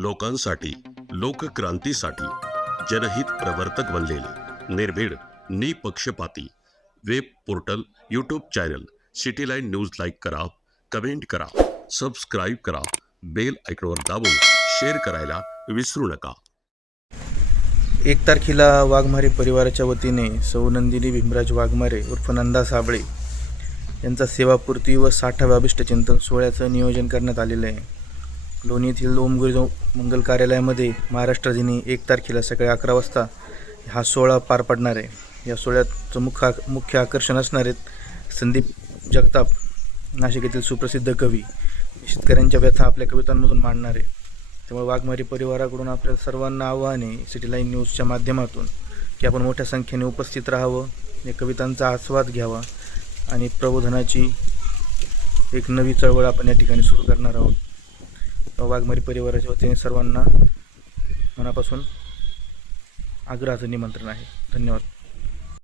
लोकांसाठी, लोकक्रांतीसाठी जनहित प्रवर्तक बनलेले निर्भीड, निपक्षपाती web portal, YouTube channel city line news like करा, कमेंट करा, सबस्क्राईब करा, बेल आयकॉनवर दाबून शेअर करायला विसरू नका. 1 तारखेला वाघमारे परिवाराच्या वतीने सौ नंदिनी भीमराज वाघमारे उर्फ नंदा साबळे यांचा सेवापूर्ती व 60व्या अभिष्टचिंतन सोहळ्याचं नियोजन करण्यात आलेलं आहे. लोणी येथील ओम गुरुदेव मंगल कार्यालयामध्ये महाराष्ट्र दिनी 1 तारखेला सकाळी 11 वाजता हा सोहळा पार पडणार आहे. या सोहळ्याचं मुख्य आकर्षण असणार आहेत संदीप जगताप, नाशिक येथील सुप्रसिद्ध कवी, शेतकऱ्यांच्या व्यथा आपल्या कवितांमधून मांडणार आहे. त्यामुळे वाघमारे परिवाराकडून आपल्या सर्वांना आव्हान आहे सिटी लाईन न्यूजच्या माध्यमातून की आपण मोठ्या संख्येने उपस्थित राहावं, या कवितांचा आस्वाद घ्यावा आणि प्रबोधनाची एक नवी चळवळ आपण या ठिकाणी सुरू करणार आहोत. वाघमारे परिवाराच्या वतीने सर्वांना मनापासून आग्रहाचं निमंत्रण आहे. धन्यवाद.